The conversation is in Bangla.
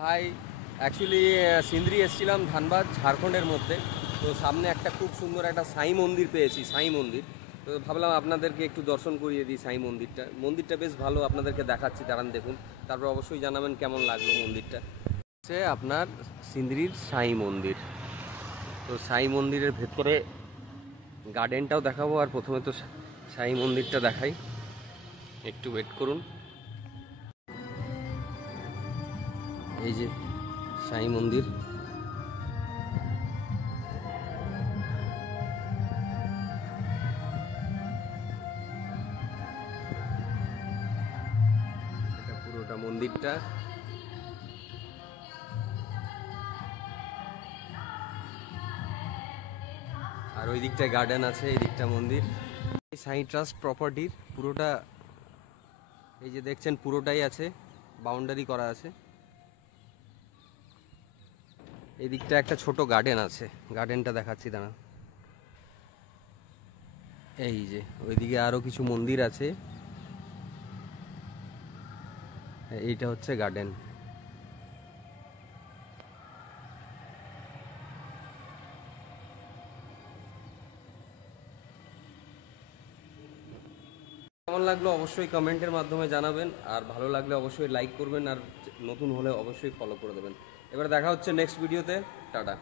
ভাই অ্যাকচুয়ালি সিন্দ্রি এসেছিলাম ধানবাদ ঝাড়খণ্ডের মধ্যে। তো সামনে একটা খুব সুন্দর একটা সাই মন্দির পেয়েছি, সাই মন্দির। তো ভাবলাম আপনাদেরকে একটু দর্শন করিয়ে দিই সাই মন্দিরটা। মন্দিরটা বেশ ভালো, আপনাদেরকে দেখাচ্ছি, দাঁড়ান দেখুন, তারপর অবশ্যই জানাবেন কেমন লাগলো মন্দিরটা। হচ্ছে আপনার সিন্দ্রির সাই মন্দির। তো সাই মন্দিরের ভেতরে গার্ডেনটাও দেখাবো, আর প্রথমে তো সাই মন্দিরটা দেখাই, একটু ওয়েট করুন। এই যে সাই মন্দির, এটা পুরোটা মন্দিরটা। আর ওই দিকটায় গার্ডেন আছে, এই দিকটা মন্দির। এই সাই ট্রাস্ট প্রপার্টির পুরোটা, এই যে দেখছেন পুরোটাই আছে, বাউন্ডারি করা আছে। এই দিকটা একটা ছোট গার্ডেন আছে, গার্ডেনটা দেখাচ্ছি দাঁড়া। এই যে ওইদিকে আরো কিছু মন্দির আছে, এইটা হচ্ছে গার্ডেন। কেমন লাগলো অবশ্যই কমেন্টের মাধ্যমে জানাবেন, আর ভালো লাগলে অবশ্যই লাইক করবেন, আর নতুন হলে অবশ্যই ফলো করে দেবেন। এবার দেখা হচ্ছে নেক্সট ভিডিওতে। টাটা।